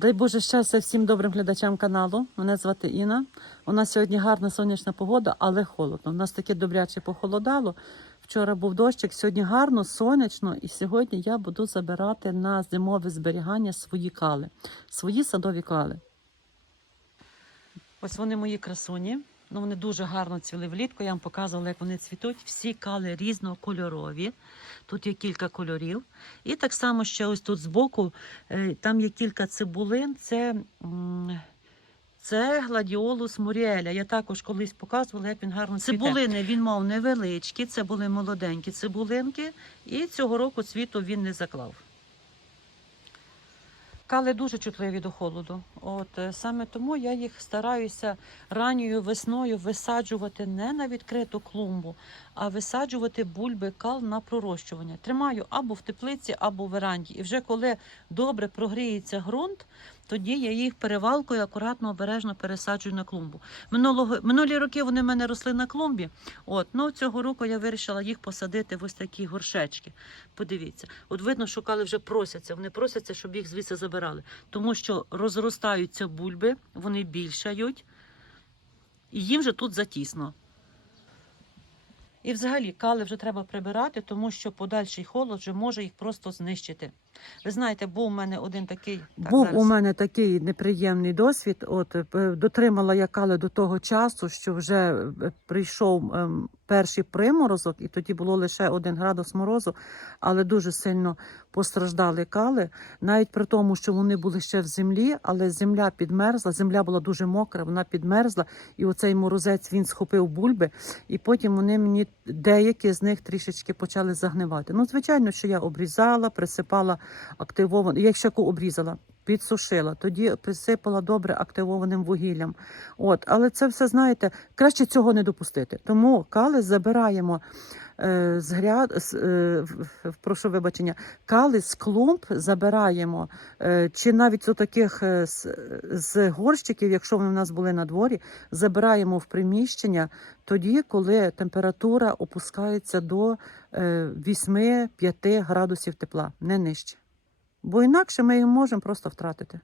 Дай Боже щастя всім добрим глядачам каналу. Мене звати Інна. У нас сьогодні гарна сонячна погода, але холодно. У нас таке добряче похолодало. Вчора був дощик, сьогодні гарно, сонячно, і сьогодні я буду забирати на зимове зберігання свої кали, свої садові кали. Ось вони мої красуні. Ну, вони дуже гарно цвіли влітку. Я вам показувала, як вони цвітуть. Всі кали різнокольорові. Тут є кілька кольорів. І так само ще ось тут збоку, е, там є кілька цибулин. Це, це гладіолус Муріеля. Я також колись показувала, як він гарно цвіте. Цибулини він мав невеличкі, це були молоденькі цибулинки. І цього року цвіту він не заклав. Кали дуже чутливі до холоду. От е, саме тому я їх стараюся ранньою весною висаджувати не на відкриту клумбу, а висаджувати бульби кал на пророщування. Тримаю або в теплиці, або в веранді. І вже коли добре прогріється ґрунт, тоді я їх перевалкою акуратно, обережно пересаджую на клумбу. Минулого минулі роки вони в мене росли на клумбі. От ну цього року я вирішила їх посадити в ось такі горшечки. Подивіться, от видно, що кали вже просяться. Вони просяться, щоб їх звідси забирали, тому що розростаються бульби, вони більшають, і їм же тут затісно. І взагалі кали вже треба прибирати, тому що подальший холод вже може їх просто знищити. Ви знаєте, був у мене один такий. Так, Був зараз. у мене такий неприємний досвід. От е, дотримала я кали до того часу, що вже е, прийшов ем, перший приморозок, і тоді було лише один градус морозу, але дуже сильно постраждали кали, навіть при тому, що вони були ще в землі, але земля підмерзла, земля була дуже мокра, вона підмерзла, і оцей морозець він схопив бульби, і потім вони мені деякі з них трішечки почали загнивати. Ну, звичайно, що я обрізала, присипала активовано. Я їх ще обрізала, підсушила, тоді присипала добре активованим вугіллям. От, але це все знаєте, краще цього не допустити. Тому кали забираємо. е, З гряд, з, е, прошу вибачення, кали з клумб забираємо, е, чи навіть з таких з, з горщиків, якщо вони в нас були на дворі, забираємо в приміщення тоді, коли температура опускається до е, 8-5 градусів тепла, не нижче. Бо інакше ми її можемо просто втратити.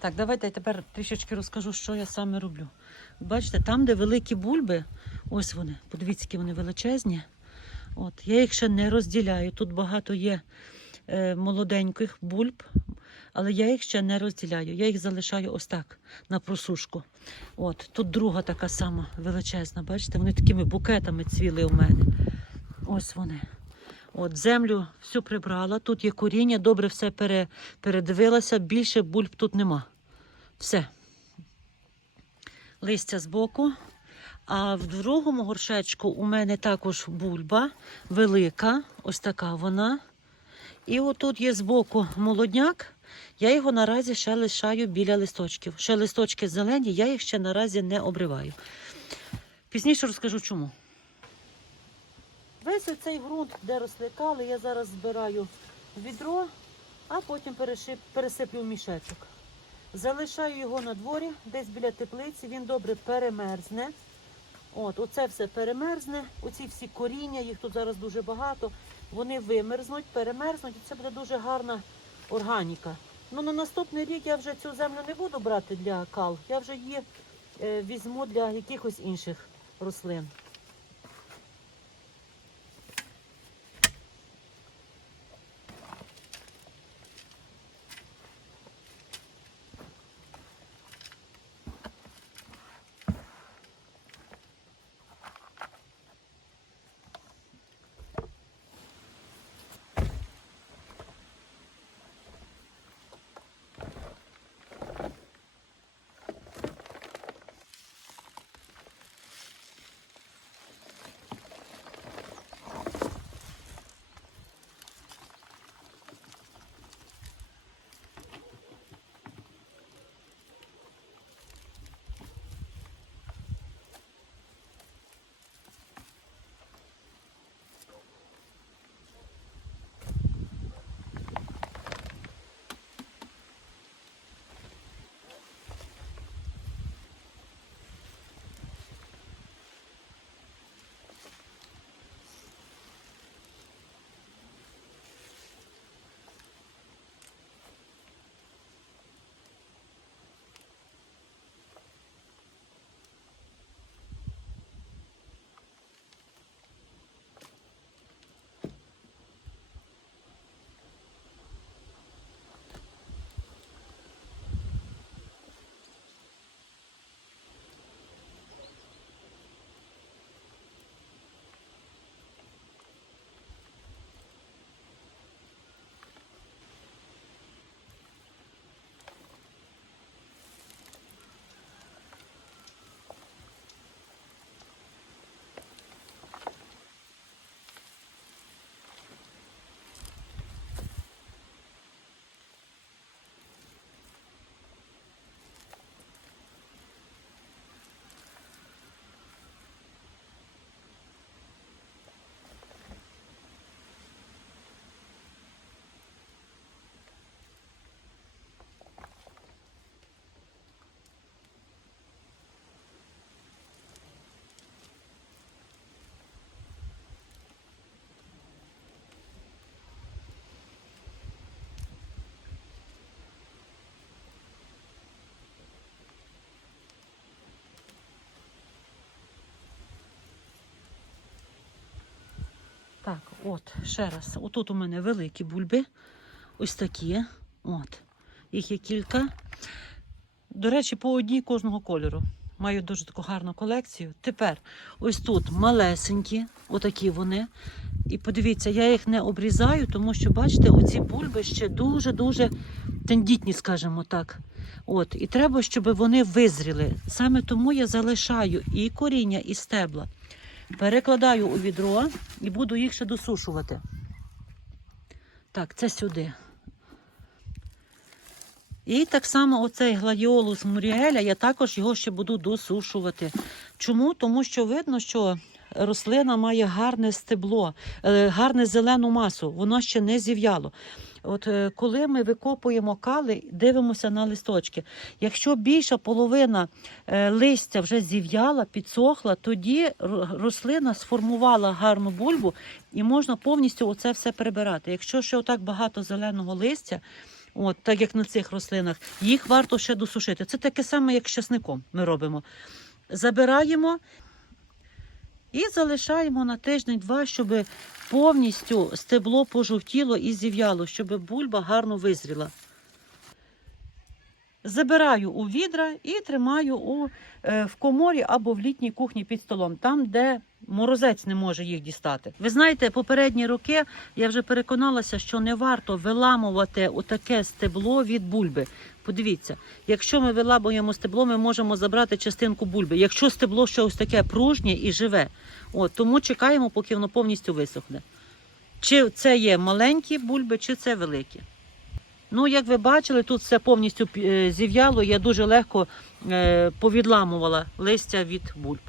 Так, давайте я тепер трішечки розкажу, що я саме роблю. Бачите, там, де великі бульби, ось вони, подивіться, які вони величезні. От, я їх ще не розділяю. Тут багато є е, молоденьких бульб, але я їх ще не розділяю. Я їх залишаю ось так на просушку. От, тут друга така сама величезна, бачите, вони такими букетами цвіли у мене. Ось вони. От, землю всю прибрала, тут є коріння, добре все пере, передивилася, більше бульб тут нема. Все. Листя збоку. А в другому горшечку у мене також бульба велика, ось така вона. І отут є збоку молодняк. Я його наразі ще лишаю біля листочків. Ще листочки зелені, я їх ще наразі не обриваю. Пізніше розкажу чому. Весь цей ґрунт, де росли кали, я зараз збираю відро, а потім пересиплю в мішечок. Залишаю його на дворі, десь біля теплиці, він добре перемерзне. От, оце все перемерзне, оці всі коріння, їх тут зараз дуже багато. Вони вимерзнуть, перемерзнуть, і це буде дуже гарна органіка. Ну на наступний рік я вже цю землю не буду брати для кал. Я вже її е, візьму для якихось інших рослин. Так, от, ще раз. Отут у мене великі бульби. Ось такі. От. Їх є кілька. До речі, по одній кожного кольору. Маю дуже таку гарну колекцію. Тепер ось тут малесенькі, отакі вони. І подивіться, я їх не обрізаю, тому що, бачите, оці бульби ще дуже-дуже тендітні, скажімо так. От, і треба, щоб вони визріли. Саме тому я залишаю і коріння, і стебла. Перекладаю у відро і буду їх ще досушувати. Так, це сюди. І так само оцей гладіолус Муріеля, я також його ще буду досушувати. Чому? Тому що видно, що рослина має гарне стебло, е, гарне зелену масу, воно ще не зів'яло. От е, коли ми викопуємо кали, дивимося на листочки. Якщо більша половина е, листя вже зів'яла, підсохла, тоді рослина сформувала гарну бульбу і можна повністю оце все прибирати. Якщо ще отак багато зеленого листя, от так як на цих рослинах, їх варто ще досушити. Це таке саме, як з часником ми робимо. Забираємо і залишаємо на тиждень-два, щоб повністю стебло пожовтіло і зів'яло, щоб бульба гарно визріла. Забираю у відра і тримаю у, е, в коморі або в літній кухні під столом, там, де морозець не може їх дістати. Ви знаєте, попередні роки я вже переконалася, що не варто виламувати отаке стебло від бульби. Подивіться, якщо ми виламуємо стебло, ми можемо забрати частинку бульби. Якщо стебло щось таке пружнє і живе, от, тому чекаємо, поки воно повністю висохне. Чи це є маленькі бульби, чи це великі. Ну, як ви бачили, тут все повністю е, зів'яло. Я дуже легко е, повідламувала листя від бульб.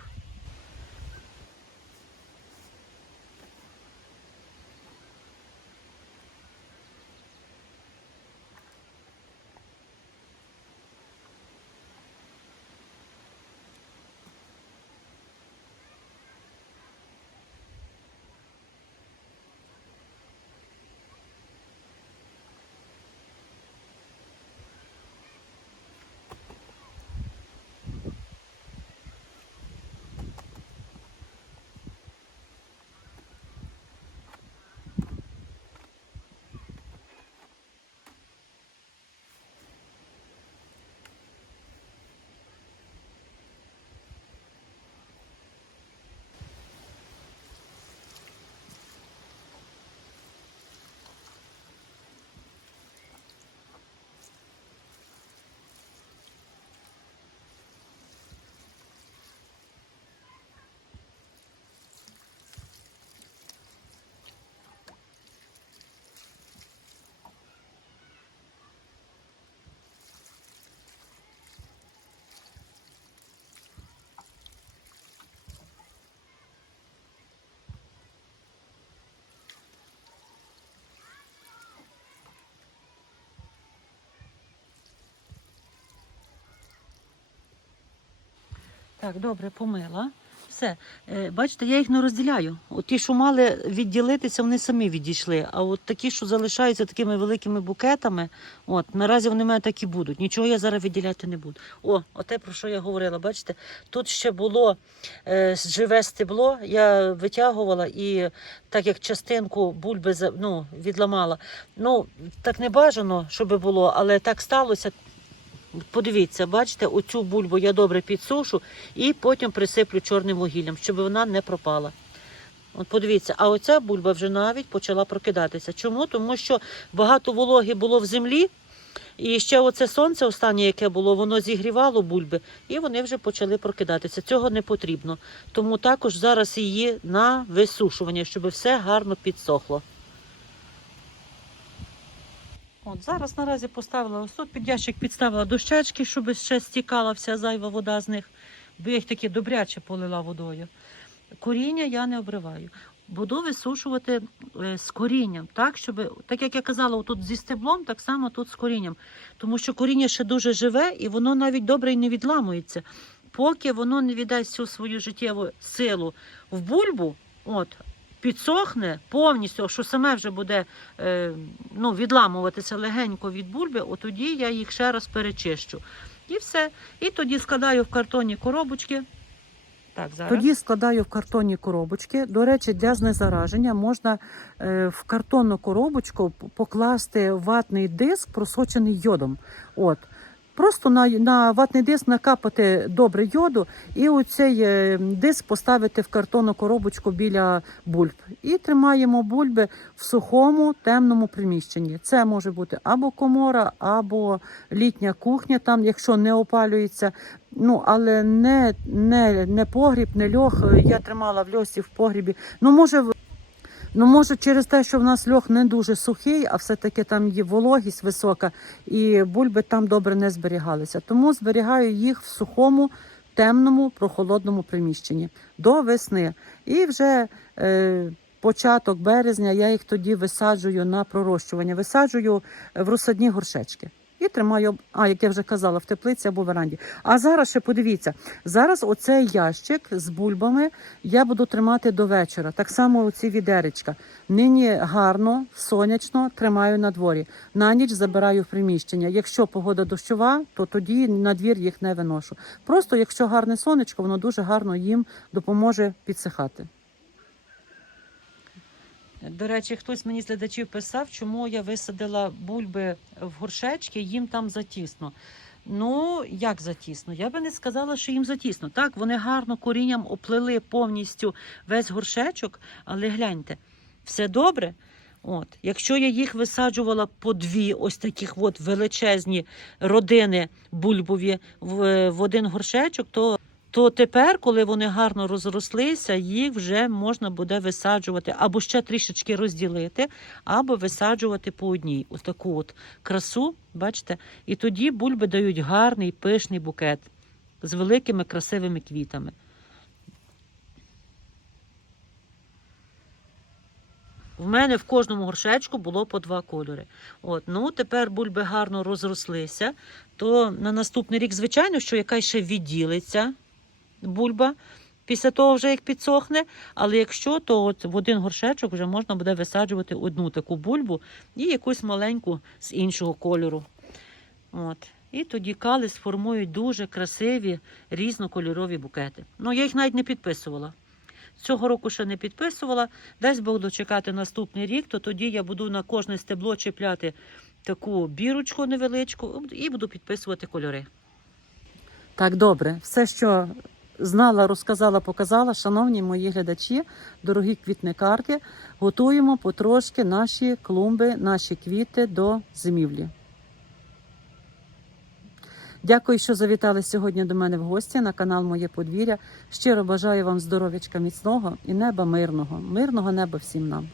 Так, добре, помила. Все. Е, Бачите, я їх не розділяю. От ті, що мали відділитися, вони самі відійшли. А от такі, що залишаються такими великими букетами, от наразі вони в мене так і будуть. Нічого я зараз відділяти не буду. О, оте про що я говорила. Бачите, тут ще було е, живе стебло, я витягувала і так як частинку бульби ну, відламала. Ну, так не бажано, щоб було, але так сталося. Подивіться, бачите, оцю бульбу я добре підсушу і потім присиплю чорним вугіллям, щоб вона не пропала. От подивіться, а оця бульба вже навіть почала прокидатися. Чому? Тому що багато вологи було в землі, і ще оце сонце останнє, яке було, воно зігрівало бульби, і вони вже почали прокидатися. Цього не потрібно. Тому також зараз її на висушування, щоб все гарно підсохло. От зараз наразі поставила ось тут під ящик підставила дощечки, щоб ще стікала вся зайва вода з них, бо я їх таки добряче полила водою. Коріння я не обриваю. Буду висушувати е, з корінням, так, щоб, так як я казала, тут зі стеблом, так само тут з корінням. Тому що коріння ще дуже живе і воно навіть добре і не відламується. Поки воно не віддасть всю свою життєву силу в бульбу, от, підсохне повністю, що саме вже буде е, ну, відламуватися легенько від бульби, тоді я їх ще раз перечищу. І все. І тоді складаю в картонні коробочки. Так, зараз. Тоді складаю в картонні коробочки. До речі, для знезараження можна е, в картонну коробочку покласти ватний диск, просочений йодом. От. Просто на, на ватний диск накапати добре йоду і оцей е, диск поставити в картонну коробочку біля бульб. І тримаємо бульби в сухому темному приміщенні. Це може бути або комора, або літня кухня, там, якщо не опалюється. Ну, але не, не, не погріб, не льох. Я тримала в льосі в погрібі. Ну, може, ну, може, через те, що в нас льох не дуже сухий, а все-таки там є вологість висока, і бульби там добре не зберігалися. Тому зберігаю їх в сухому, темному, прохолодному приміщенні до весни. І вже е, початок березня я їх тоді висаджую на пророщування. Висаджую в розсадні горшечки. І тримаю, а як я вже казала, в теплиці або веранді. А зараз ще подивіться, зараз оцей ящик з бульбами я буду тримати до вечора. Так само оці відеречка. Нині гарно, сонячно тримаю на дворі. На ніч забираю в приміщення. Якщо погода дощова, то тоді на двір їх не виношу. Просто якщо гарне сонечко, воно дуже гарно їм допоможе підсихати. До речі, хтось мені з глядачів писав, чому я висадила бульби в горшечки, їм там затісно. Ну, як затісно? Я би не сказала, що їм затісно. Так, вони гарно корінням оплели повністю весь горшечок, але гляньте, все добре. От, якщо я їх висаджувала по дві ось таких от величезні родини бульбові в, в один горшечок, то то тепер, коли вони гарно розрослися, їх вже можна буде висаджувати або ще трішечки розділити, або висаджувати по одній. Ось таку от красу, бачите? І тоді бульби дають гарний пишний букет з великими красивими квітами. В мене в кожному горшечку було по два кольори. От, ну тепер бульби гарно розрослися. То на наступний рік, звичайно, що якась ще відділиться бульба після того, вже як підсохне. Але якщо, то от в один горшечок вже можна буде висаджувати одну таку бульбу і якусь маленьку з іншого кольору. От. І тоді кали сформують дуже красиві різнокольорові букети. Ну, я їх навіть не підписувала. Цього року ще не підписувала. Дасть Бог дочекати наступний рік, то тоді я буду на кожне стебло чіпляти таку бірочку невеличку і буду підписувати кольори. Так, добре, все, що знала, розказала, показала, шановні мої глядачі, дорогі квітникарки, готуємо потрошки наші клумби, наші квіти до зимівлі. Дякую, що завітали сьогодні до мене в гості на канал Моє подвір'я. Щиро бажаю вам здоров'ячка міцного і неба мирного, мирного неба всім нам.